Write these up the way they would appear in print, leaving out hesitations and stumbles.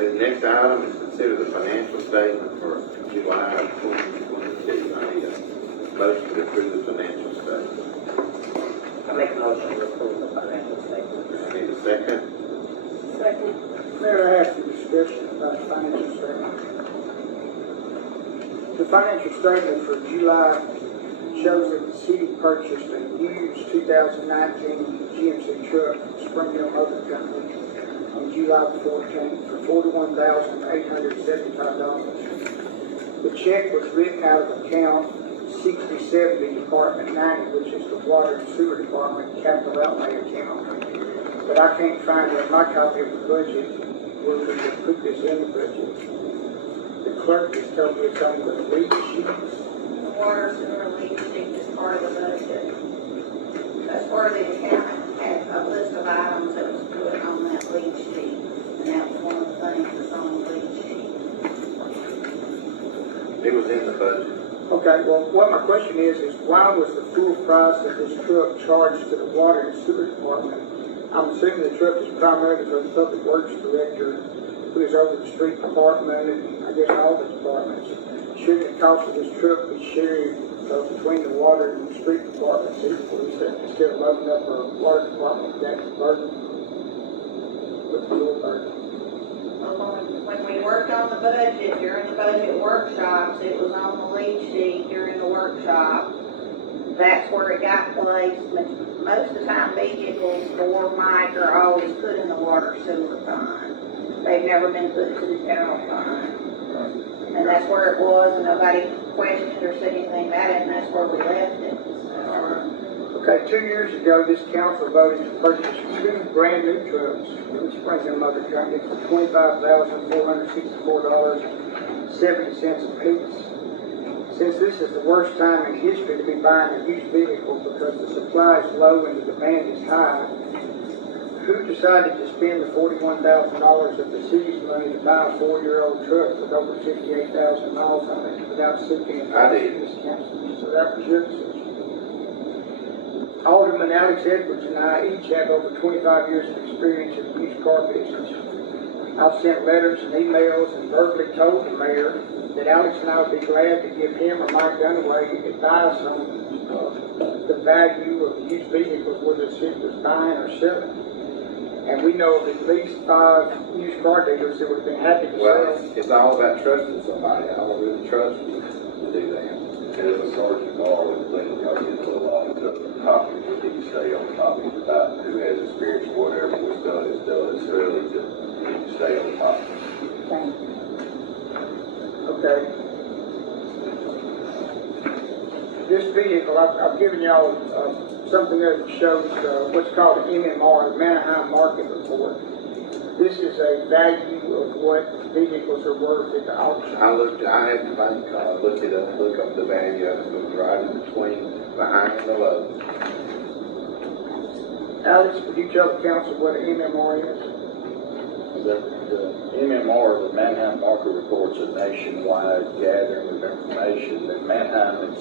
The next item is consider the financial statement for July 2022. I need a motion to approve the financial statement. I make a motion to approve the financial statement. I need a second. Second. Mayor, I have some discussion about the financial statement. The financial statement for July shows that the city purchased a used 2019 GMC truck from Springhill Motor Company on July 14th for $41,875. The check was written out of account 6070 Department 90, which is the Water and Sewer Department capital outlay account. But I can't find in my copy of the budget where we can put this in the budget. The clerk just told me it's on the lead sheets. The water sewer leak sheet is part of the budget. That's where the accountant had a list of items that was put on that lead sheet. And that was one of the things that's on the lead sheet. It was in the budget. Okay, well, what my question is why was the full price of this truck charged to the Water and Sewer Department? I'm assuming the truck is primarily for the Public Works Director, who is over the Street Department and I guess all the departments. Shouldn't the cost of this truck be shared between the Water and the Street Departments equally, instead of loading up our Water Department with that burden? With the full burden? When we worked on the budget, during the budget workshops, it was on the lead sheet during the workshop. That's where it got placed. Most of the time, vehicles for Mike are always put in the water sewer fund. They've never been put to the general fund. And that's where it was, and nobody questioned or said anything about it, and that's where we left it. Okay, 2 years ago, this council voted to purchase 2 brand new trucks from the Springhill Motor Company for $25,464.70 apiece. Since this is the worst time in history to be buying a used vehicle because the supply is low and the demand is high, who decided to spend the $41,000 of the city's money to buy a 4-year-old truck with over 58,000 miles on it without seeking advice from this council? So that was your decision. Alderman Alex Edwards and I each have over 25 years of experience in the used car business. I've sent letters and emails and verbally told the mayor that Alex and I would be glad to give him or Mike Dunaway advice on the value of used vehicles whether the city was buying or selling. And we know of at least 5 used car dealers that would have been happy to sell. Well, it's all about trusting somebody. I don't really trust you to do that. As a sergeant, I always think I get a lot of the topic. We need to stay on topic about who has experience, whatever was done is done. It's really to stay on topic. Thank you. Okay. This vehicle, I've given y'all something there that shows what's called an MMR, the Manheim Market Report. This is a value of what vehicles are worth at the auction. I had to look it up, look up the value of it. It was right in between the high and the low. Alex, could you tell the council what an MMR is? The MMR, the Manheim Market Report, is a nationwide gathering of information. And Manheim is,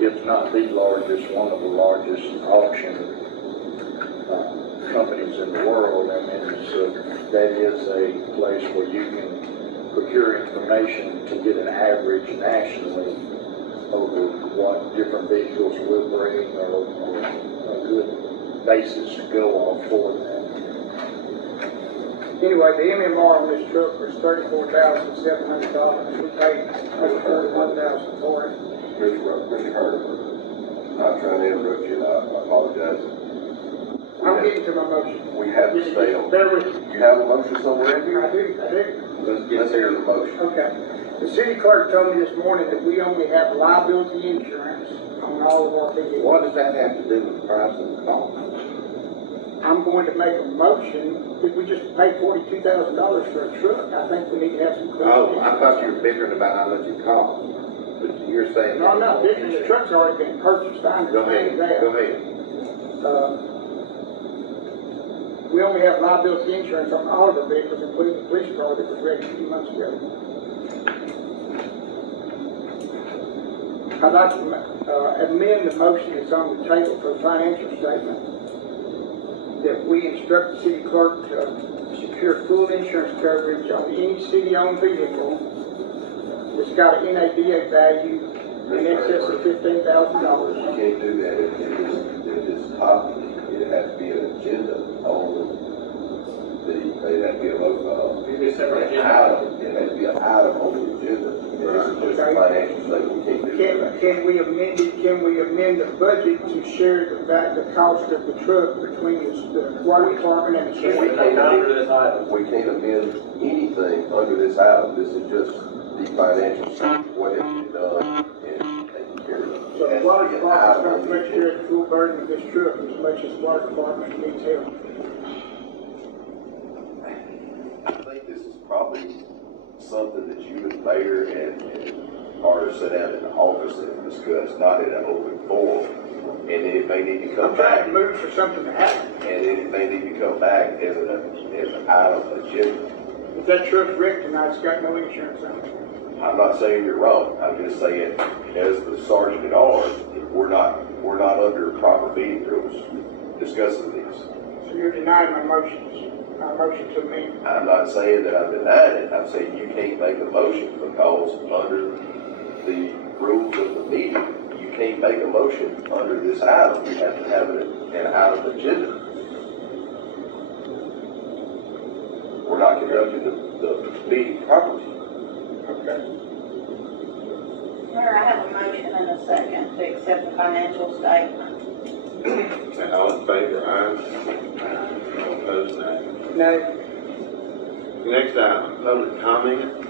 if not the largest, one of the largest auction companies in the world. I mean, that is a place where you can procure information to get an average nationally over what different vehicles will bring or a good basis to go off for that. Anyway, the MMR on this truck was $34,700. We paid over $41,000 for it. Mr. Carter, I'm trying to interrupt you, and I apologize. I'm getting to my motion. We have to stay on. Bear with me. You have a motion somewhere in here? I do. Let's hear the motion. Okay. The city clerk told me this morning that we only have liability insurance on all of our vehicles. What does that have to do with the price of the car? I'm going to make a motion. If we just pay $42,000 for a truck, I think we need to have some. Oh, I thought you were figuring about how much it cost. But you're saying. No, I'm not figuring. The truck's already been purchased. I Go ahead. understand that. Go ahead. We only have liability insurance on all of our vehicles, including the police car that was wrecked a few months ago. I'd like to amend the motion that's on the table for the financial statement, that we instruct the city clerk to secure full insurance insurance coverage on any city-owned vehicle that's got an NADA value in excess of $15,000. You can't do that in this topic. It has to be an agenda on it has to be a an item, it has to be an item on the agenda. And this is just a financial statement, we can't do that. Can we amend the budget to share the cost of the truck between the water department and the We city? can't amend, we can't amend anything under this item. This is just the financial statement, what has been done and taken care of. So It has the to water be an department's item gonna on the take care agenda. of the full burden of this truck as much as the water department needs help. I think this is probably something that you and Mayor and Carter sit down in the office and discuss, not in an open forum. And then it may need to I'm come trying back, to move for something to happen. and then it may need to come back as an item agenda. If that truck's wrecked tonight, it's got no insurance on it. I'm not saying you're wrong, I'm just saying, as the sergeant at arms, we're not under proper meeting rules discussing these. So you're denying my motion to amend. I'm not saying that I'm denying it, I'm saying you can't make a motion because under the rules of the meeting, you can't make a motion under this item, you have to have an item agenda. We're not conducting the meeting properly. Okay. Mayor, I have a motion and a second to accept the financial statement. All in favor, aye. All opposed, nay. No, Next item, public comment.